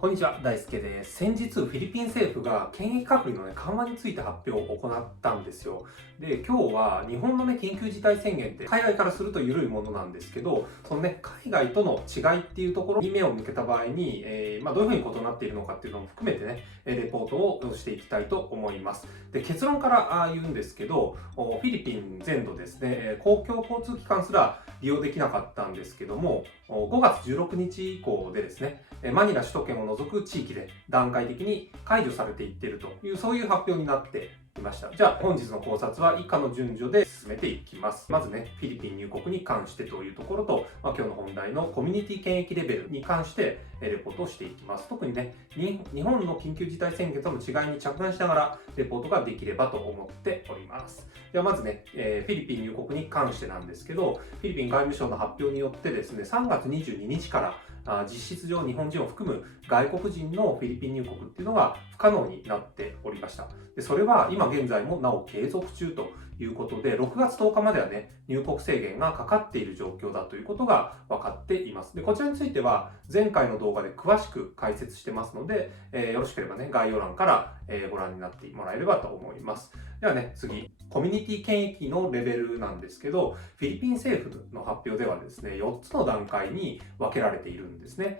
こんにちは、大輔です。先日、フィリピン政府が検疫隔離の、緩和について発表を行ったんですよ。で、今日は日本の緊急事態宣言って海外からすると緩いものなんですけど、その海外との違いっていうところに目を向けた場合に、どういうふうに異なっているのかっていうのも含めてレポートをしていきたいと思います。で、結論から言うんですけど、フィリピン全土ですね、公共交通機関すら利用できなかったんですけども、5月16日以降でですね、マニラ首都圏を除く地域で段階的に解除されていっているという、そういう発表になっていました。じゃあ本日の考察は以下の順序で進めていきます。まずフィリピン入国に関してというところと、今日の本題のコミュニティ検疫レベルに関してレポートをしていきます。特に日本の緊急事態宣言との違いに着眼しながらレポートができればと思っております。ではまずフィリピン入国に関してなんですけど、フィリピン外務省の発表によってですね、3月22日から実質上日本人を含む外国人のフィリピン入国っていうのが不可能になっておりました。でそれは今現在もなお継続中ということで、6月10日までは入国制限がかかっている状況だということが分かっています。でこちらについては前回の動画で詳しく解説してますので、よろしければ概要欄から、ご覧になってもらえればと思います。では次、コミュニティ検疫のレベルなんですけど、フィリピン政府の発表ではですね、4つの段階に分けられているんですね。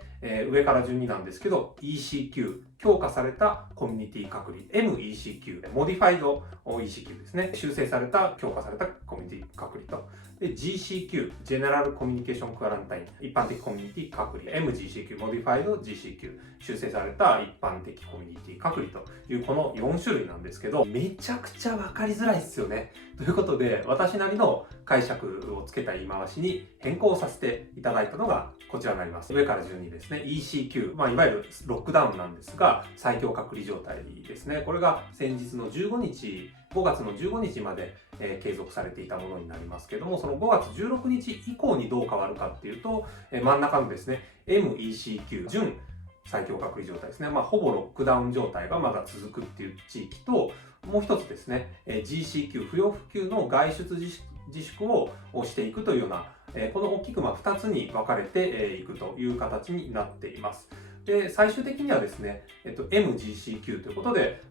上から順になんですけど、ECQ、強化されたコミュニティ隔離、MECQ、モディファイド ECQ ですね。修正された、強化されたコミュニティ隔離と、で GCQ、ジェネラルコミュニケーションクアランタイン、一般的コミュニティ隔離、MGCQ、モディファイド GCQ、修正された一般的コミュニティ隔離というこの4種類なんですけど、めちゃくちゃ分かりづらいですよね。ということで、私なりの解釈をつけた言い回しに変更させていただいたのがこちらになります。上から順にですね、ECQ、いわゆるロックダウンなんですが、最強隔離状態ですね。これが先日の15日、5月の15日まで、継続されていたものになりますけども、その5月16日以降にどう変わるかっていうと、真ん中のですね、MECQ、準最強隔離状態ですね。ほぼロックダウン状態がまだ続くっていう地域と、もう一つですね、GCQ、不要不急の外出自粛をしていくというような、この大きく2つに分かれていくという形になっています。で、最終的にはですね、MGCQ ということで、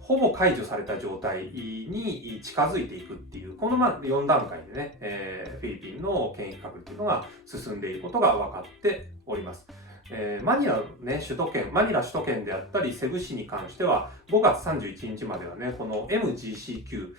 ほぼ解除された状態に近づいていくっていう、この4段階でフィリピンの検疫隔離というのが進んでいることが分かっております。マニラ首都圏であったりセブ市に関しては5月31日まではこの MGCQ、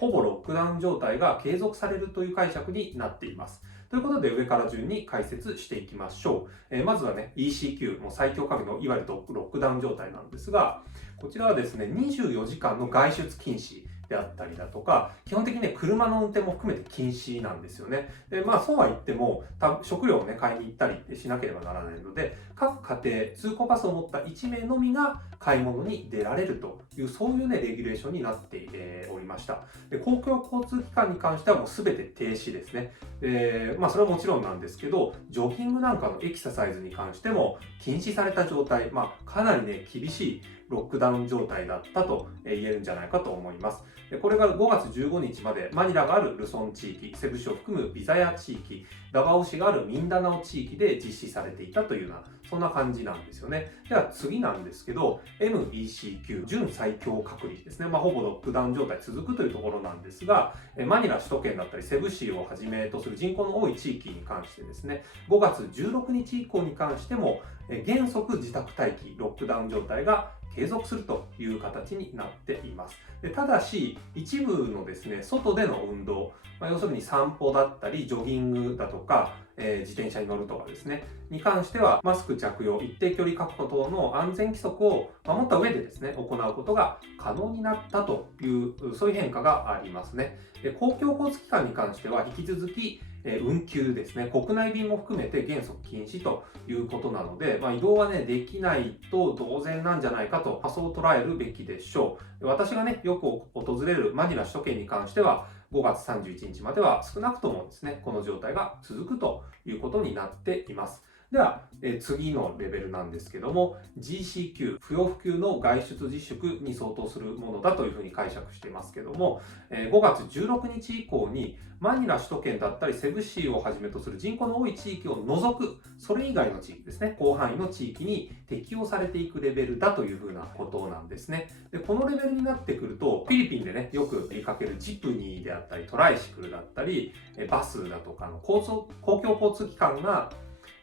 ほぼロックダウン状態が継続されるという解釈になっています。ということで上から順に解説していきましょう。まずはECQ、もう最強隔離のいわゆるロックダウン状態なんですが、こちらはですね、24時間の外出禁止であったりだとか、基本的に車の運転も含めて禁止なんですよね。でそうは言っても食料を買いに行ったりしなければならないので、各家庭通行パスを持った1名のみが買い物に出られるという、そういうレギュレーションになっておりました。で公共交通機関に関してはもう全て停止ですね。それはもちろんなんですけど、ジョギングなんかのエクササイズに関しても禁止された状態、かなり厳しいロックダウン状態だったと言えるんじゃないかと思います。これが5月15日までマニラがあるルソン地域、セブ市を含むビザヤ地域、ダバオ市があるミンダナオ地域で実施されていたというような、そんな感じなんですよね。では次なんですけど、MECQ、準最強隔離ですね。ほぼロックダウン状態続くというところなんですが、マニラ首都圏だったりセブ市をはじめとする人口の多い地域に関してですね、5月16日以降に関しても原則自宅待機、ロックダウン状態が継続するという形になっています。でただし、一部のですね、外での運動、要するに散歩だったり、ジョギングだとか、自転車に乗るとかですね、に関しては、マスク着用、一定距離確保等の安全規則を守った上でですね、行うことが可能になったという、そういう変化がありますね。で公共交通機関に関しては、引き続き、運休ですね、国内便も含めて原則禁止ということなので、移動はできないと同然なんじゃないかと、そう捉えるべきでしょう。私がよく訪れるマニラ首都圏に関しては、5月31日までは少なくともですね、この状態が続くということになっています。では、次のレベルなんですけども、GCQ、不要不急の外出自粛に相当するものだというふうに解釈していますけども、5月16日以降にマニラ首都圏だったりセブ市をはじめとする人口の多い地域を除く、それ以外の地域ですね、広範囲の地域に適用されていくレベルだというふうなことなんですね。で、このレベルになってくると、フィリピンでね、よく見かけるジプニーであったり、トライシクルだったり、バスだとかの公共交通機関が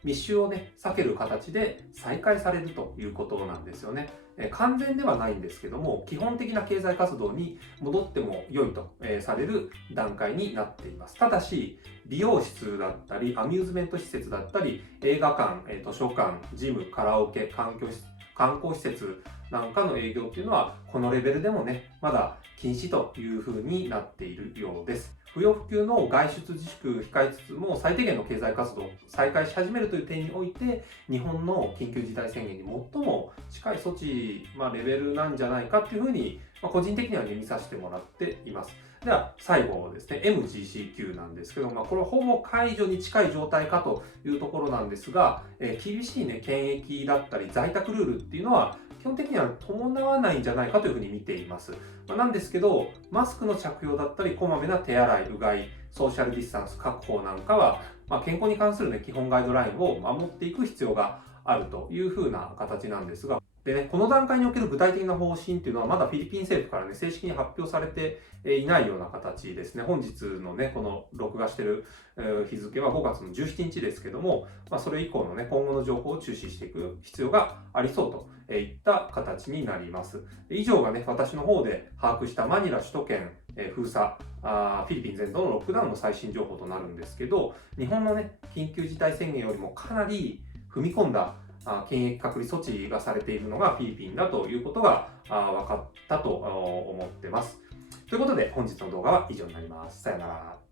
密集をね、避ける形で再開されるということなんですよね。完全ではないんですけども、基本的な経済活動に戻っても良いとされる段階になっています。ただし、美容室だったり、アミューズメント施設だったり、映画館、図書館、ジム、カラオケ、観光施設なんかの営業っていうのは、このレベルでもね、まだ禁止というふうになっているようです。不要不急の外出自粛を控えつつも、最低限の経済活動を再開し始めるという点において、日本の緊急事態宣言に最も近い措置、レベルなんじゃないかというふうに、個人的には見させてもらっています。では、最後ですね、MGCQ なんですけど、これはほぼ解除に近い状態かというところなんですが、厳しいね、検疫だったり在宅ルールっていうのは、基本的には伴わないんじゃないかというふうに見ています。なんですけど、マスクの着用だったり、こまめな手洗い、うがい、ソーシャルディスタンス確保なんかは、健康に関する、ね、基本ガイドラインを守っていく必要があるというふうな形なんですが、でね、この段階における具体的な方針っていうのはまだフィリピン政府からね、正式に発表されていないような形ですね。本日のね、この録画している日付は5月の17日ですけども、それ以降のね、今後の情報を注視していく必要がありそうといった形になります。以上がね、私の方で把握したマニラ首都圏封鎖、フィリピン全土のロックダウンの最新情報となるんですけど、日本のね、緊急事態宣言よりもかなり踏み込んだ検疫隔離措置がされているのがフィリピンだということが分かったと思ってます。ということで本日の動画は以上になります。さよなら。